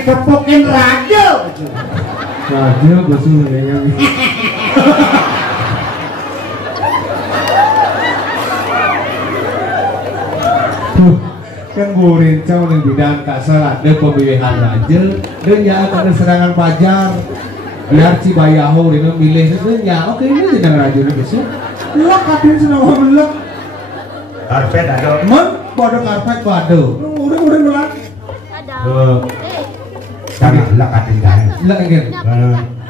Kepokin radio. Radio besul kayaknya. Tuh, kan Bu Rincau yang bidang kasar ada pemilihan raja dan ya ada serangan pajar. Biar Cibayaho dengan milih sebenarnya. Oke ini bidang raja nih besok. Wah kadin senang melek. Karpet ada. Men, pada karpet pada. Udah melek. Ada. Jangan lek kadin kan. Lek kan.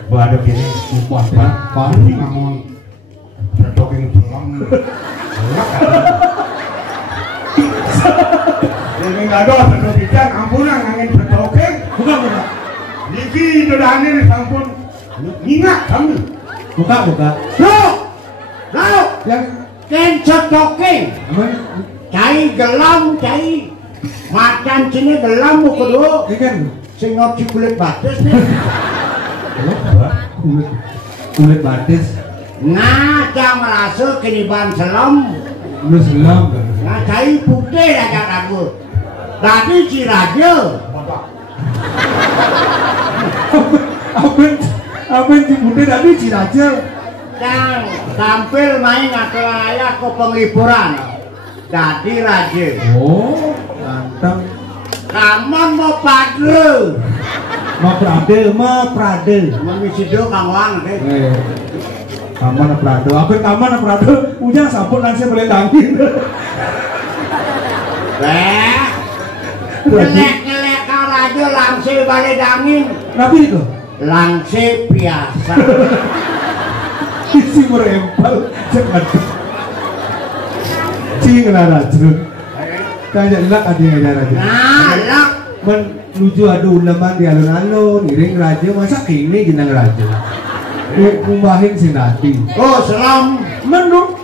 Ada gini. Apa? Ini kamu berdoking belum. Lek kadin. Ini nggak ada berdoking. Ampunan angin berdoking. Bukan. Niki dodane sampun ingat kamu. Buka. Lalu yang kencot doking. Cai gelam, cai macan sini gelam kudu. Ikan Sing ngopi kulit batis nih. kulit batis. Nah, jam merasa kiniban selam. Lu selam kan? Nah, cai putih aja rambut. Tadi si raja. Apa yang putih tadi si raja? Yang tampil main akalaya ke penglipuran. Jadi raja. Oh, ganteng. Kamu mau padre. Mau prade. Memisi do Kang Wang deh. Kamana prado. Apa kamana prado? Ujang sampun langsung boleh tangkin. Ngelek Kang Raja langsung balik dangin. Nabi itu? Langsung biasa. Isi merempal cepat. Cing raja. Kayak lak ada yang ajar aja. Nah, lak menuju adu uleman di alun-alun, iring raja masa kini jenang raja. Kumbahin sinati. Oh, selam Mendung.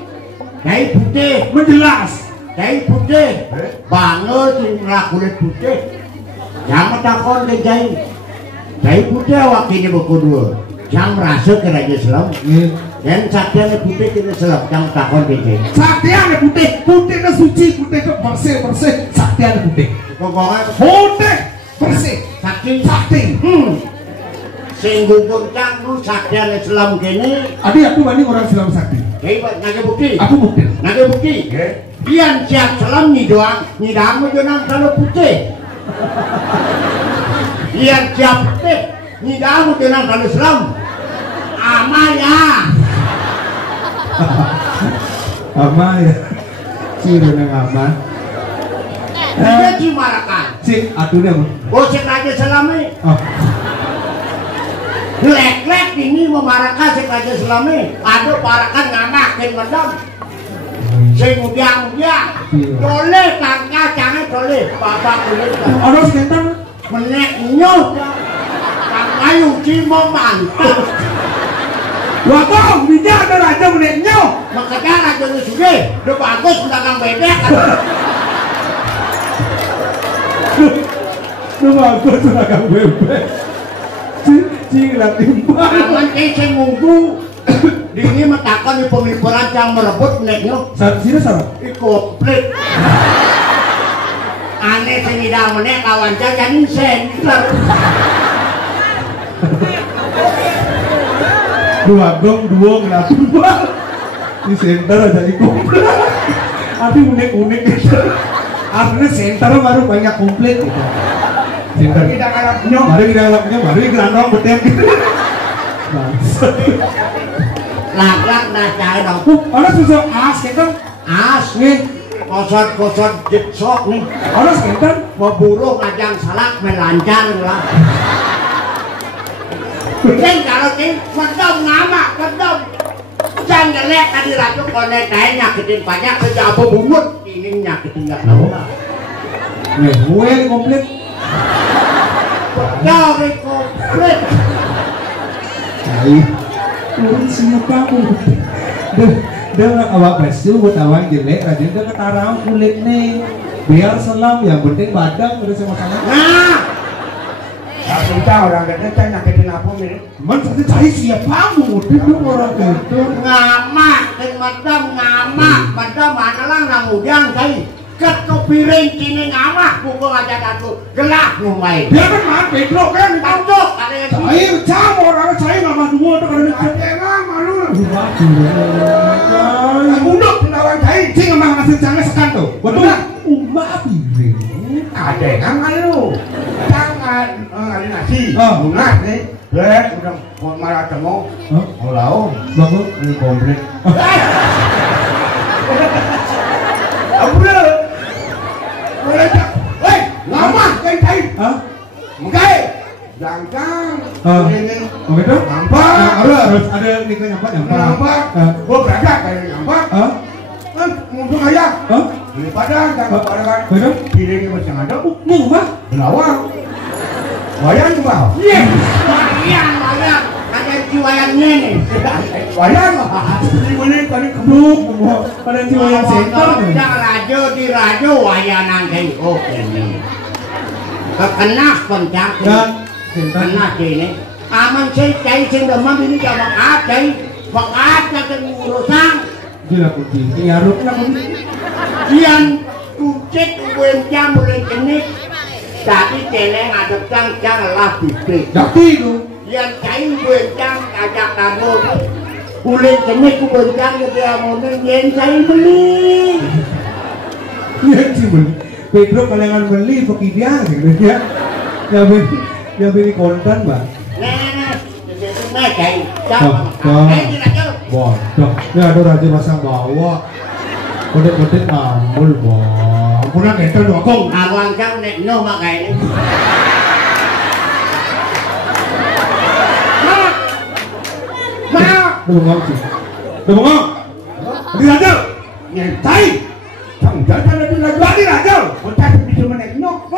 Cai putih Menjelas. Cai putih banget sing kulit putih. Jangan takon ke cai putih awak ini buku dua. Jangan merasa ke raja selam. Dan saktiannya putih kita selap, jangan takon kece. Saktiannya putih ke suci, putih ke bersih. Saktiannya putih. Pokoknya Putih, bersih. sakti. Sing gugur canggu saktiannya selam kene. Adi aku banding orang Islam sakti. Hei, nage bukti. Aku bukti. Nage bukti. Pian siap selam nyidang jenang kalau putih. Pian siap putih, nyidang jenang kalau selam. Amaya. Ama ya. Ciri nang ama. Dia cimarakan. Cik, atunya mah. Bocek aja selama. Oh. Lek ini memarakan sing aja selama. Aduh parakan ngamakin medang. Sing udiang. Dole tangka jangan dole. Bapak kulit. Ono sebentar. Menek nyuh. Kang ayu cimo mantap. Wakong, tidak ada raja meneknya. Makanya raja itu juga. Udah bagus pedagang bebek. Lu bagus pedagang bebek. Cing lah timbang. Aman saya ngunggu. Dini metakon di pengelipuran yang merebut meneknya. Sini sarap. Komplit. Aneh sehingga menek kawan jadi senter. Dua kenapa dua? Di center aja ikut. Tapi unik gitu. artinya center baru banyak komplit gitu. Center Kita ngarapnya. baru kita ngarapnya baru gelandong betem gitu. Lak-lak nah cahaya dong. Orang susah as center As nih, kosot jitsok nih. orang center Mau burung ajang salak melancar lah. Jadi kalau ini medom ngamak, medom. Jangan ngelek tadi ratu konek tanya nyakitin banyak kerja apa bungut. Ini nyakitin nggak tahu lah. nih gue komplit. Jauh komplit. Cai, urut siapa aku? Dia awak besu buat awak jelek, rajin dia ketarau kulit nih. Biar selam, yang penting badan udah sama sama. Nah, langsung tahu orang katanya saya nyakitin apa mirip. Man tadi cai siapa kamu? Dia orang gitu. Ngamak, dan medom ngamak, medom adalah orang udang cai. Ketupiring kini ngamak, pukul aja datu gelap ngumai. Dia kan mah pedro kan. Tantuk, ada yang Cai cang orang cai nggak mah dua tuh kalau ada emang malu. Aku udah lawan cai, cing emang ngasih cangnya sekan tuh. Betul. Umat piring. ada yang malu. Tangan ada nasi. Oh. Bunga nih. Udah malah temu. Mau lau. Bagus. Ini komplit. Aduh. Boleh tak? Hei, lama kan cai. Hah? Mungkin. Jangan. Ini. Oh gitu? Nampak. Harus ada nikah nyampak. Nampak. Gua berangkat kayak nampak. Hah? Mumpung ayah. Hah? Daripada jangan pada Betul? piringnya masih ada. Mau mah? Belawang. Wayang juga. Iya. Wayang. Ada jiwayangnya nih. Wayang. Ini tadi kebluk. Pada jiwa yang center. Yang rajo di rajo wayang nangkai. Oke nih. Kekenak pencak. Dan center. Kekenak ini. Aman sih cai sing demam ini jangan ada. Bakat yang urusan. Gila kunci. Nyaruk lah kunci. Dian kucing wencang mulai jenis. Tapi celeng ada cang lah bibit. Tapi itu. Dian cai wencang ajak kamu. Kulit jenis ku wencang dia mau yen cai beli. Iya sih beli. Pedro kalangan beli pakai dia gitu ya. Ya beli konten bang. Nah cai. Bodoh. Ini ada raja pasang bawa. Kodek ngambul bang. Pulang kental dokong. Awang kang nek no makai. Udah bengong sih. Udah bengong. Di raja. Nyentai. Tang jalan lagi lagi raja. Kita bisa menek no.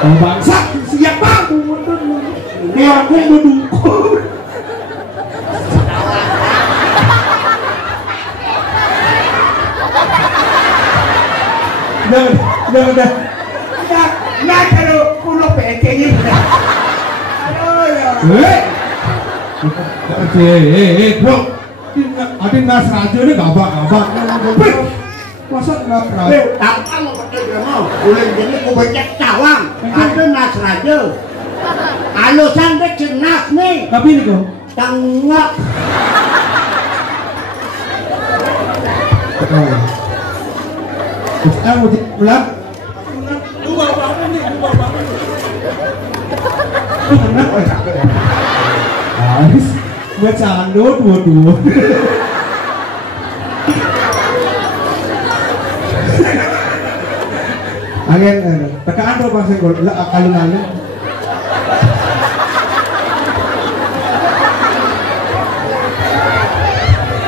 Bangsa siapa? Dia aku mendukung. Udah. Nah kalau kulo pekenya. Bro. Ada ngas raja ini gabak. Masa nggak raja? Tampang mau pakai mau. Ulin jadi ku becek cawang. Ada nas raja. Alusan dek cenas nih. Tapi ini kok. Tengok. Sekarang mau pulang. Dua bangun nih. Habis bercanda dua. Angin, tekan tuh pas gol, kali.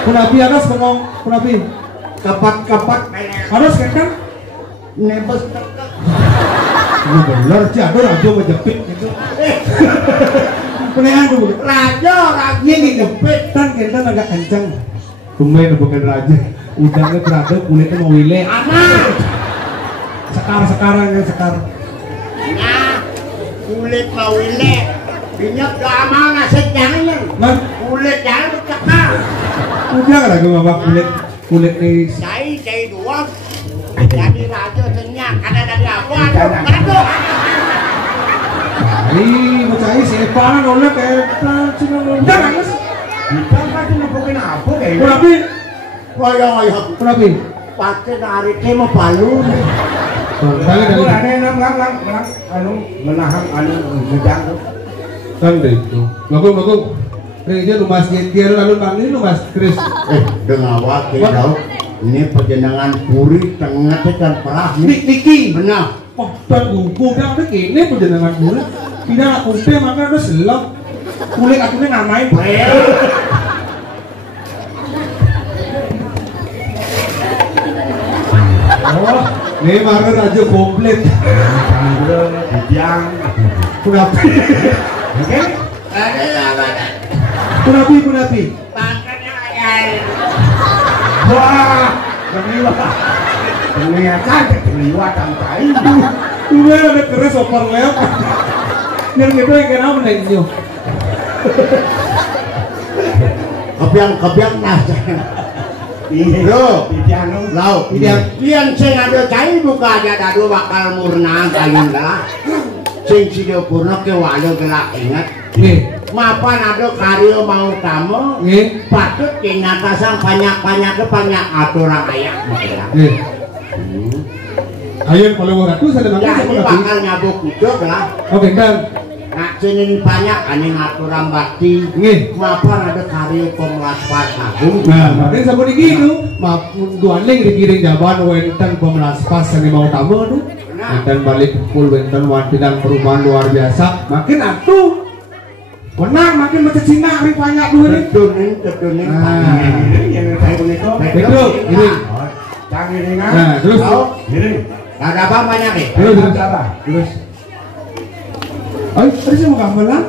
Kunapi atas bengong, kunapi. Kapat. Harus kan? Nebus. Ini bener sih, aduh menjepit gitu. Penehan dulu. Raja ngejepit. Tan kita agak kencang. Lumayan bukan raja. Udangnya berada, kulitnya mau wile. Aman. Sekar. Nah, kulit mau wile. Binyak lama ngasih jangan. Nah, Kulit jangan bercakap. udah lagi mama kulit nih. Cai dua. Jadi raja senyak. Ada dari apa? Aduh. Mau cari siapa nolak kayak cina nolak. Kita pasti nepukin apa kayak Tapi Kaya Kenapa? pace hari ke mau palu. Kali lang anu menahan anu ngejang tuh. kan itu. Bagus. Reja lu mas nyetir lalu bang ini lu mas Chris. Dengan wakil tau. Ini perjendangan puri tengah tekan perah nih. Niki. Benar. Oh, dan buku kan ada kini perjalanan kulit. Tidak aku teh maka ada selap. Kulit aku nih ngamain. Oh, ini mana raja komplit. Yang Kunapi. oke. Kunapi. Makannya ayam. Wah, terliwat. Ternyata kelihatan kain. Tuh ada keris overlap. Yang itu yang kenal menenyo. Kebiang nasi. Bro, Piano. lau, pian sing ada cai buka aja dadu bakal murna kayun lah. Sing sido purna ke walu gelak ingat. Nih, Mapan ada karyo mau kamu. nih, Patut kinatasan banyak aturan ayak mukira. nih. Ayo kalau ratu saya makan Jadi sama bakal nyabuk kuduk lah. Oke, dan Nak sini banyak aning aturan bakti. nih. Mapan ada karyo pemelas agung. Nah, makanya sama di gitu, maupun duaning dikirim jawaban wenten pemelas pas yang mau tamu tuh, dan balik kumpul wenten bidang perubahan luar biasa, makin atuh, menang makin macam Cina hari banyak duit ini. Kedunin. Yang saya punya itu. Betul, ini. Canggih dengan. Nah, terus, Ini. Ada apa banyak nih? terus, Cara. terus. Ayo, tadi saya mau gambar lah.